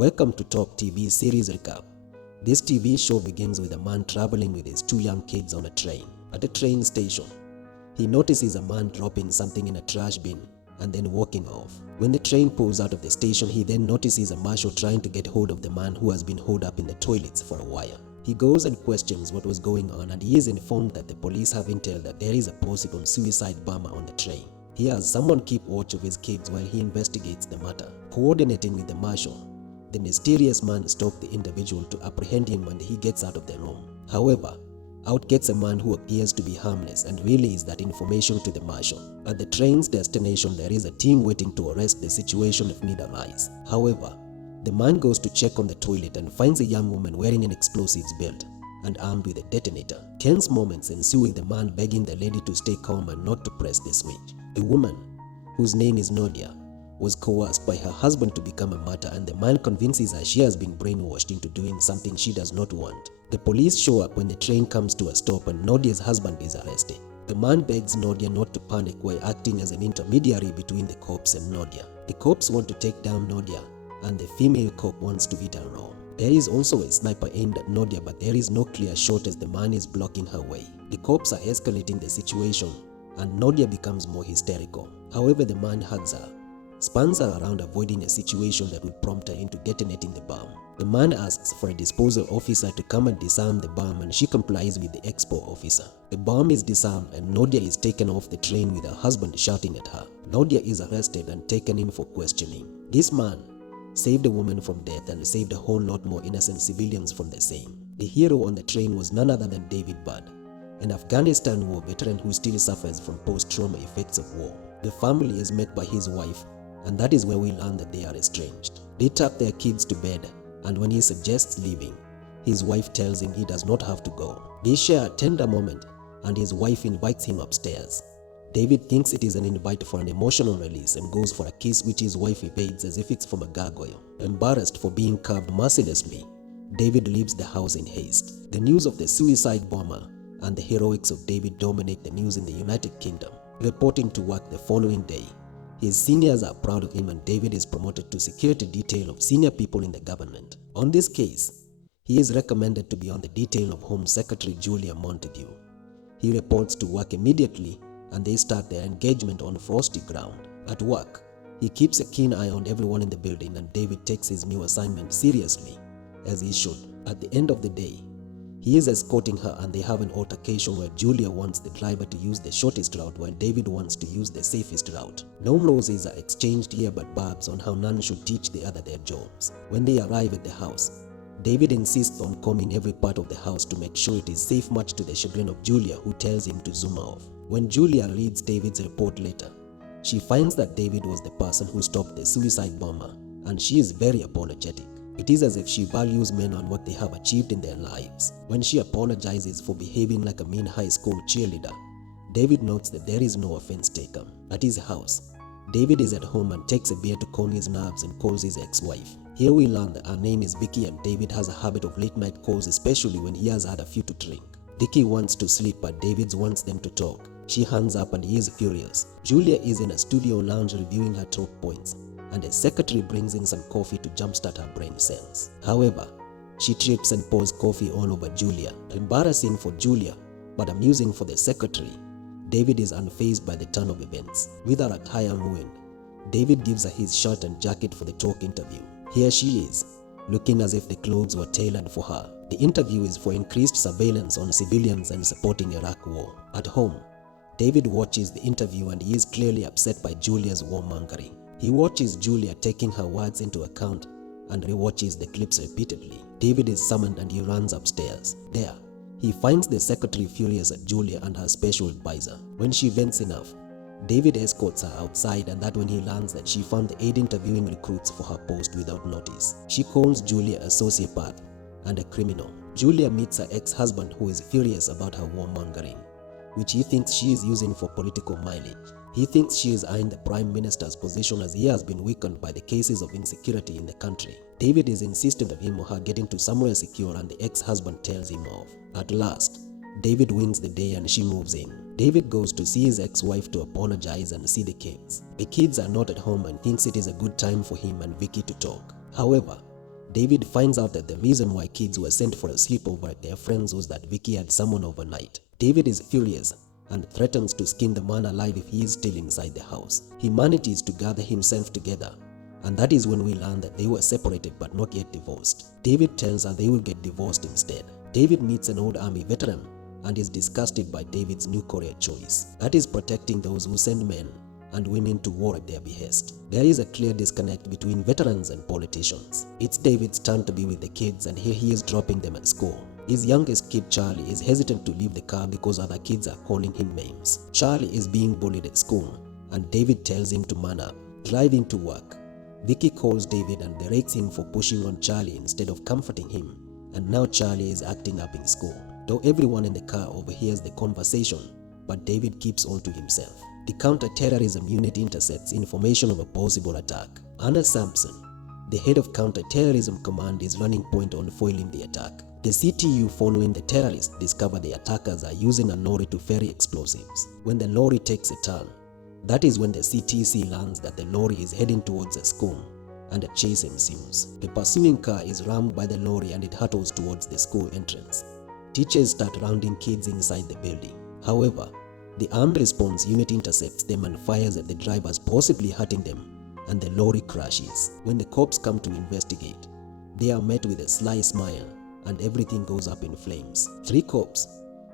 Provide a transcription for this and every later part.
Welcome to Talk TV series recap. This TV show begins with a man traveling with his two young kids on a train. At a train station, he notices a man dropping something in a trash bin and then walking off. When the train pulls out of the station, he then notices a marshal trying to get hold of the man who has been holed up in the toilets for a while. He goes and questions what was going on, and he is informed that the police have intel that there is a possible suicide bomber on the train. He has someone keep watch of his kids while he investigates the matter. Coordinating with the marshal, the mysterious man stalks the individual to apprehend him when he gets out of the room. However, out gets a man who appears to be harmless and relays that information to the marshal. At the train's destination, there is a team waiting to arrest the situation if need arise. However, the man goes to check on the toilet and finds a young woman wearing an explosives belt and armed with a detonator. Tense moments ensue with the man begging the lady to stay calm and not to press the switch. The woman, whose name is Nadia, was coerced by her husband to become a martyr, and the man convinces her she has been brainwashed into doing something she does not want. The police show up when the train comes to a stop and Nadia's husband is arrested. The man begs Nadia not to panic while acting as an intermediary between the cops and Nadia. The cops want to take down Nadia, and the female cop wants to eat her raw. There is also a sniper aimed at Nadia, but there is no clear shot as the man is blocking her way. The cops are escalating the situation, and Nadia becomes more hysterical. However, the man hugs her, spans her around, avoiding a situation that would prompt her into detonating the bomb. The man asks for a disposal officer to come and disarm the bomb, and she complies with the expo officer. The bomb is disarmed and Nadia is taken off the train with her husband shouting at her. Nadia is arrested and taken in for questioning. This man saved a woman from death and saved a whole lot more innocent civilians from the same. The hero on the train was none other than David Budd, an Afghanistan war veteran who still suffers from post-trauma effects of war. The family is met by his wife, and that is where we learn that they are estranged. They tuck their kids to bed, and when he suggests leaving, his wife tells him he does not have to go. They share a tender moment, and his wife invites him upstairs. David thinks it is an invite for an emotional release and goes for a kiss, which his wife evades as if it's from a gargoyle. Embarrassed for being carved mercilessly, David leaves the house in haste. The news of the suicide bomber and the heroics of David dominate the news in the United Kingdom. Reporting to work the following day, his seniors are proud of him, and David is promoted to security detail of senior people in the government. On this case, he is recommended to be on the detail of Home Secretary Julia Montague. He reports to work immediately, and they start their engagement on frosty ground. At work, he keeps a keen eye on everyone in the building, and David takes his new assignment seriously, as he should. At the end of the day, he is escorting her, and they have an altercation where Julia wants the driver to use the shortest route while David wants to use the safest route. No roses are exchanged here, but barbs on how none should teach the other their jobs. When they arrive at the house, David insists on combing every part of the house to make sure it is safe, much to the chagrin of Julia, who tells him to zoom off. When Julia reads David's report later, she finds that David was the person who stopped the suicide bomber, and she is very apologetic. It is as if she values men on what they have achieved in their lives. When she apologizes for behaving like a mean high school cheerleader, David notes that there is no offense taken. At his house, David is at home and takes a beer to calm his nerves and calls his ex-wife. Here we learn that her name is Vicky, and David has a habit of late night calls, especially when he has had a few to drink. Vicky wants to sleep, but David wants them to talk. She hangs up and he is furious. Julia is in a studio lounge reviewing her talk points, and a secretary brings in some coffee to jumpstart her brain cells. However, she trips and pours coffee all over Julia. Embarrassing for Julia, but amusing for the secretary, David is unfazed by the turn of events. With her attire ruined, David gives her his shirt and jacket for the talk interview. Here she is, looking as if the clothes were tailored for her. The interview is for increased surveillance on civilians and supporting Iraq war. At home, David watches the interview, and he is clearly upset by Julia's warmongering. He watches Julia taking her words into account and rewatches the clips repeatedly. David is summoned and he runs upstairs. There, he finds the secretary furious at Julia and her special advisor. When she vents enough, David escorts her outside, and that when he learns that she found the aide interviewing recruits for her post without notice. She calls Julia a sociopath and a criminal. Julia meets her ex-husband, who is furious about her warmongering, which he thinks she is using for political mileage. He thinks she is eyeing the Prime Minister's position, as he has been weakened by the cases of insecurity in the country. David is insistent of him or her getting to somewhere secure, and the ex-husband tells him off. At last, David wins the day and she moves in. David goes to see his ex-wife to apologize and see the kids. The kids are not at home and thinks it is a good time for him and Vicky to talk. However, David finds out that the reason why kids were sent for a sleepover at their friends was that Vicky had someone overnight. David is furious and threatens to skin the man alive if he is still inside the house. He manages to gather himself together, and that is when we learn that they were separated but not yet divorced. David tells her they will get divorced instead. David meets an old army veteran and is disgusted by David's new career choice, that is protecting those who send men and women to war at their behest. There is a clear disconnect between veterans and politicians. It's David's turn to be with the kids, and here he is dropping them at school. His youngest kid, Charlie, is hesitant to leave the car because other kids are calling him names. Charlie is being bullied at school, and David tells him to man up. Driving to work, Vicky calls David and berates him for pushing on Charlie instead of comforting him, and now Charlie is acting up in school. Though everyone in the car overhears the conversation, but David keeps on to himself. The counter-terrorism unit intercepts information of a possible attack. Anna Sampson, the head of counter-terrorism command, is running point on foiling the attack. The CTU, following the terrorists, discover the attackers are using a lorry to ferry explosives. When the lorry takes a turn, that is when the CTC learns that the lorry is heading towards a school, and a chase ensues. The pursuing car is rammed by the lorry and it hurtles towards the school entrance. Teachers start rounding kids inside the building. However, the armed response unit intercepts them and fires at the drivers, possibly hurting them, and the lorry crashes. When the cops come to investigate, they are met with a sly smile and everything goes up in flames. 3 cops,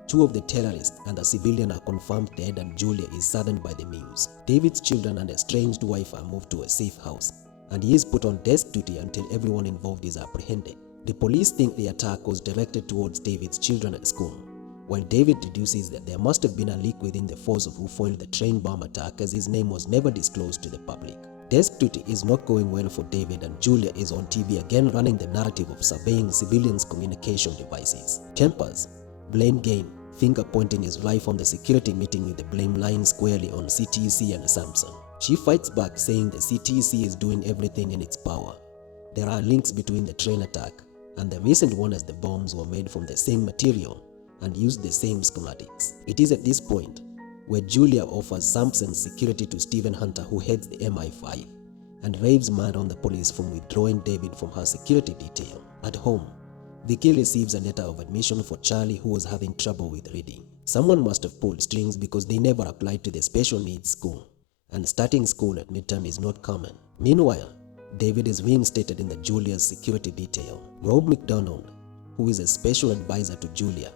2 of the terrorists and a civilian are confirmed dead, and Julia is saddened by the news. David's children and estranged wife are moved to a safe house, and he is put on desk duty until everyone involved is apprehended. The police think the attack was directed towards David's children at school, while David deduces that there must have been a leak within the force of who foiled the train bomb attack, as his name was never disclosed to the public. Desk duty is not going well for David, and Julia is on TV again running the narrative of surveying civilians' communication devices. Tempers, blame game, finger pointing his wife on the security meeting with the blame lying squarely on CTC and Samson. She fights back, saying the CTC is doing everything in its power. There are links between the train attack and the recent one, as the bombs were made from the same material and used the same schematics. It is at this point where Julia offers Sampson's security to Stephen Hunter, who heads the MI5, and raves mad on the police from withdrawing David from her security detail. At home, Vicky receives a letter of admission for Charlie, who was having trouble with reading. Someone must have pulled strings because they never applied to the special needs school, and starting school at midterm is not common. Meanwhile, David is reinstated in the Julia's security detail. Rob McDonald, who is a special advisor to Julia,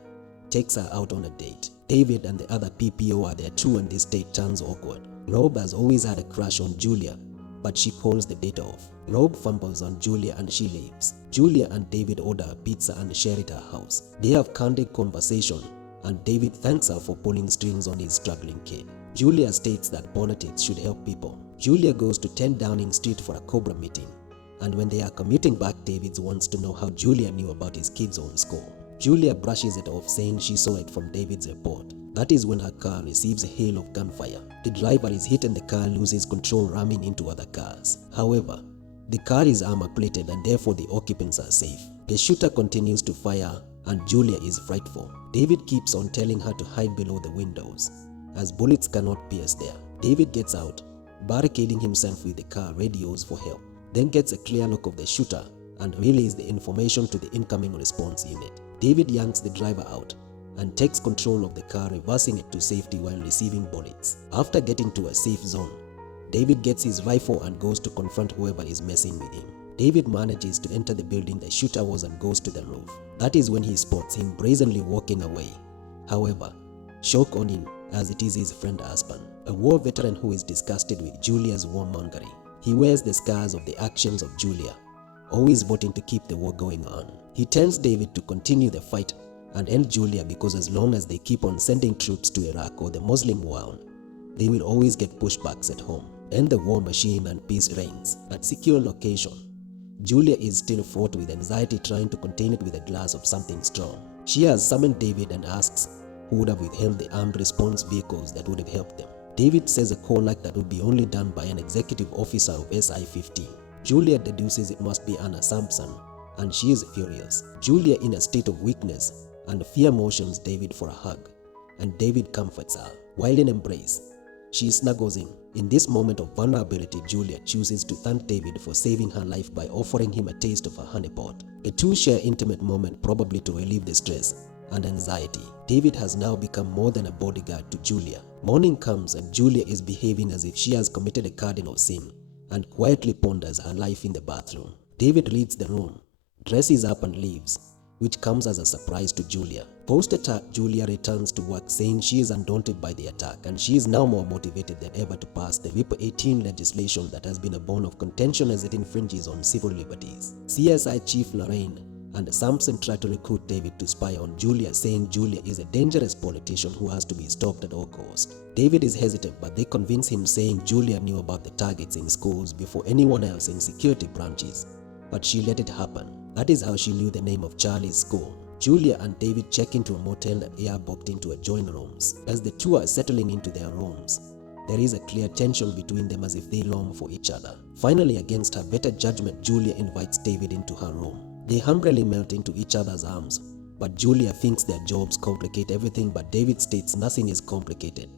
takes her out on a date. David and the other PPO are there too, and this date turns awkward. Rob has always had a crush on Julia, but she calls the date off. Rob fumbles on Julia and she leaves. Julia and David order a pizza and share it at her house. They have candid conversation, and David thanks her for pulling strings on his struggling kid. Julia states that politics should help people. Julia goes to 10 Downing Street for a Cobra meeting, and when they are commuting back, David wants to know how Julia knew about his kids' own school. Julia brushes it off, saying she saw it from David's report. That is when her car receives a hail of gunfire. The driver is hit and the car loses control, ramming into other cars. However, the car is armor-plated and therefore the occupants are safe. The shooter continues to fire and Julia is frightful. David keeps on telling her to hide below the windows, as bullets cannot pierce there. David gets out, barricading himself with the car, radios for help, then gets a clear look of the shooter and relays the information to the incoming response unit. David yanks the driver out and takes control of the car, reversing it to safety while receiving bullets. After getting to a safe zone, David gets his rifle and goes to confront whoever is messing with him. David manages to enter the building the shooter was and goes to the roof. That is when he spots him brazenly walking away. However, shock on him, as it is his friend Aspan, a war veteran who is disgusted with Julia's warmongering. He wears the scars of the actions of Julia, always voting to keep the war going on. He tells David to continue the fight and end Julia, because as long as they keep on sending troops to Iraq or the Muslim world, they will always get pushbacks at home. End the war machine and peace reigns. At secure location, Julia is still fraught with anxiety, trying to contain it with a glass of something strong. She has summoned David and asks who would have withheld the armed response vehicles that would have helped them. David says a call like that would be only done by an executive officer of SI-15. Julia deduces it must be Anna Sampson, and she is furious. Julia, in a state of weakness and fear, motions David for a hug, and David comforts her. While in embrace, She snuggles in. In this moment of vulnerability, Julia chooses to thank David for saving her life by offering him a taste of her honeypot. The two share intimate moment, probably to relieve the stress and anxiety. David has now become more than a bodyguard to Julia. Morning comes and Julia is behaving as if she has committed a cardinal sin and quietly ponders her life in the bathroom. David leaves the room, dresses up and leaves, which comes as a surprise to Julia. Post-attack, Julia returns to work saying she is undaunted by the attack and she is now more motivated than ever to pass the RIPA 18 legislation that has been a bone of contention as it infringes on civil liberties. CSI Chief Lorraine and Sampson try to recruit David to spy on Julia, saying Julia is a dangerous politician who has to be stopped at all costs. David is hesitant, but they convince him, saying Julia knew about the targets in schools before anyone else in security branches, but she let it happen. That is how she knew the name of Charlie's school. Julia and David check into a motel and they are booked into adjoining rooms. As the two are settling into their rooms, there is a clear tension between them as if they long for each other. Finally, against her better judgment, Julia invites David into her room. They hungrily melt into each other's arms, but Julia thinks their jobs complicate everything, but David states nothing is complicated.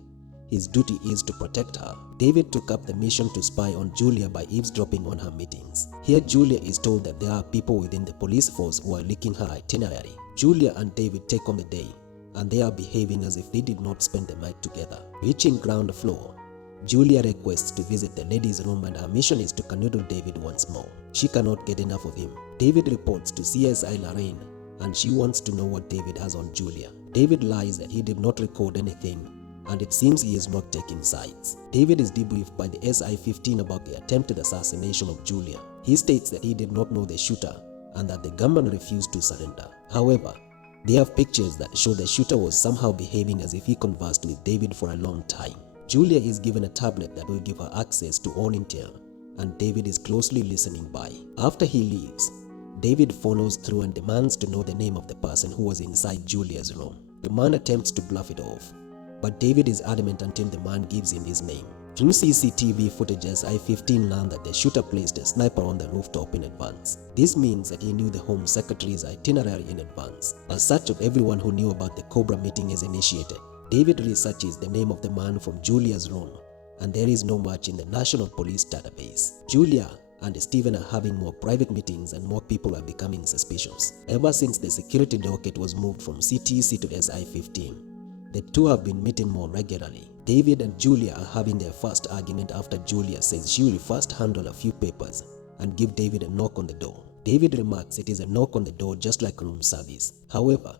His duty is to protect her. David took up the mission to spy on Julia by eavesdropping on her meetings. Here, Julia is told that there are people within the police force who are leaking her itinerary. Julia and David take on the day, and they are behaving as if they did not spend the night together. Reaching ground floor, Julia requests to visit the ladies' room and her mission is to canoodle David once more. She cannot get enough of him. David reports to CSI Lorraine and she wants to know what David has on Julia. David lies that he did not record anything and it seems he is not taking sides. David is debriefed by the SI-15 about the attempted assassination of Julia. He states that he did not know the shooter and that the gunman refused to surrender. However, they have pictures that show the shooter was somehow behaving as if he conversed with David for a long time. Julia is given a tablet that will give her access to all intel, and David is closely listening by. After he leaves, David follows through and demands to know the name of the person who was inside Julia's room. The man attempts to bluff it off, but David is adamant until the man gives him his name. Through CCTV footage, I-15 learned that the shooter placed a sniper on the rooftop in advance. This means that he knew the Home Secretary's itinerary in advance. A search of everyone who knew about the Cobra meeting is initiated. David researches the name of the man from Julia's room, and there is no match in the National Police database. Julia and Stephen are having more private meetings and more people are becoming suspicious. Ever since the security docket was moved from CTC to SI-15, the two have been meeting more regularly. David and Julia are having their first argument after Julia says she will first handle a few papers and give David a knock on the door. David remarks it is a knock on the door just like room service. However,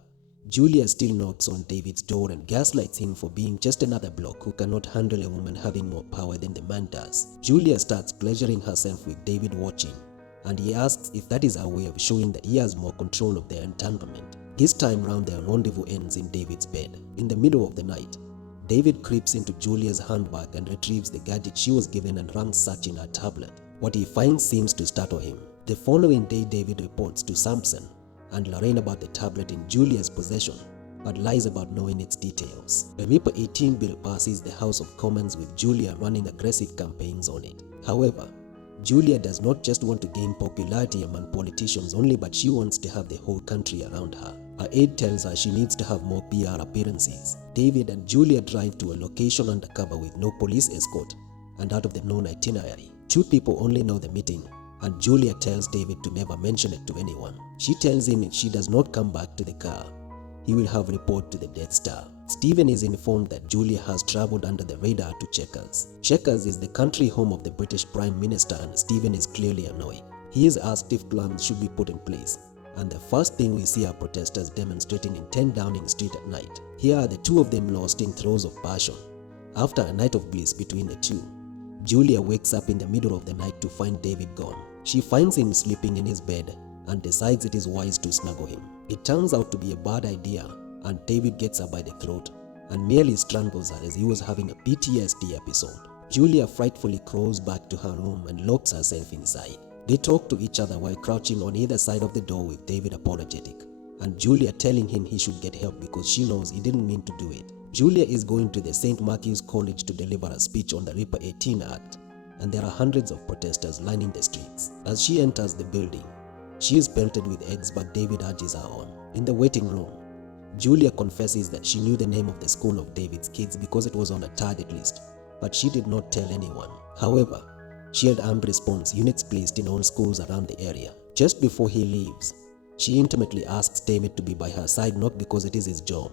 Julia still knocks on David's door and gaslights him for being just another bloke who cannot handle a woman having more power than the man does. Julia starts pleasuring herself with David watching, and he asks if that is her way of showing that he has more control of their entanglement. This time round, their rendezvous ends in David's bed. In the middle of the night, David creeps into Julia's handbag and retrieves the gadget she was given and runs searching her tablet. What he finds seems to startle him. The following day, David reports to Sampson and Lorraine about the tablet in Julia's possession, but lies about knowing its details. The RIPA 18 bill passes the House of Commons with Julia running aggressive campaigns on it. However, Julia does not just want to gain popularity among politicians only, but she wants to have the whole country around her. Her aide tells her she needs to have more PR appearances. David and Julia drive to a location undercover with no police escort and out of the known itinerary. Two people only know the meeting, and Julia tells David to never mention it to anyone. She tells him if she does not come back to the car, he will have report to the Death Star. Stephen is informed that Julia has traveled under the radar to Chequers. Chequers is the country home of the British Prime Minister, and Stephen is clearly annoyed. He is asked if plans should be put in place, and the first thing we see are protesters demonstrating in 10 Downing Street at night. Here are the two of them lost in throes of passion. After a night of bliss between the two, Julia wakes up in the middle of the night to find David gone. She finds him sleeping in his bed and decides it is wise to snuggle him. It turns out to be a bad idea, and David gets her by the throat and merely strangles her as he was having a PTSD episode. Julia frightfully crawls back to her room and locks herself inside. They talk to each other while crouching on either side of the door, with David apologetic and Julia telling him he should get help because she knows he didn't mean to do it. Julia is going to the St. Mark's College to deliver a speech on the RIPA 18 Act, and there are hundreds of protesters lining the streets. As she enters the building, she is pelted with eggs, but David urges her on. In the waiting room, Julia confesses that she knew the name of the school of David's kids because it was on a target list, but she did not tell anyone. However, she had armed response units placed in all schools around the area. Just before he leaves, she intimately asks David to be by her side not because it is his job,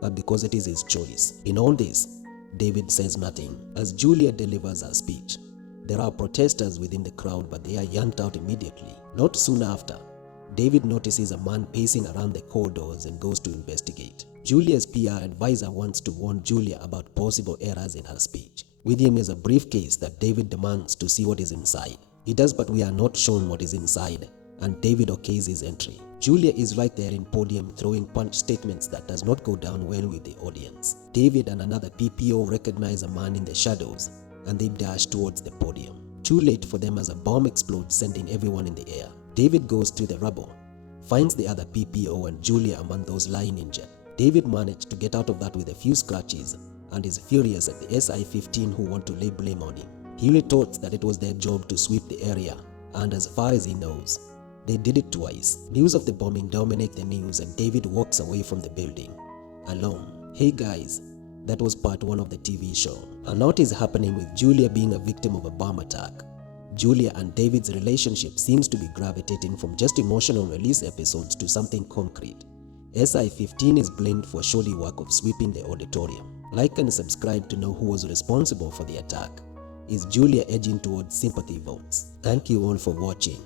but because it is his choice. In all this, David says nothing. As Julia delivers her speech, there are protesters within the crowd, but they are yanked out immediately. Not soon after, David notices a man pacing around the corridors and goes to investigate. Julia's PR advisor wants to warn Julia about possible errors in her speech. With him is a briefcase that David demands to see what is inside. He does, but we are not shown what is inside, and David okays his entry. Julia is right there in podium throwing punch statements that does not go down well with the audience. David and another PPO recognize a man in the shadows, and they dash towards the podium. Too late for them as a bomb explodes, sending everyone in the air. David goes through the rubble, finds the other PPO and Julia among those lying injured. David managed to get out of that with a few scratches and is furious at the SI-15 who want to lay blame on him. He retorts that it was their job to sweep the area, and as far as he knows, they did it twice. News of the bombing dominate the news and David walks away from the building, alone. Hey guys, that was part 1 of the TV show. A lot is happening with Julia being a victim of a bomb attack. Julia and David's relationship seems to be gravitating from just emotional release episodes to something concrete. SI-15 is blamed for shoddy work of sweeping the auditorium. Like and subscribe to know who was responsible for the attack. Is Julia edging towards sympathy votes? Thank you all for watching.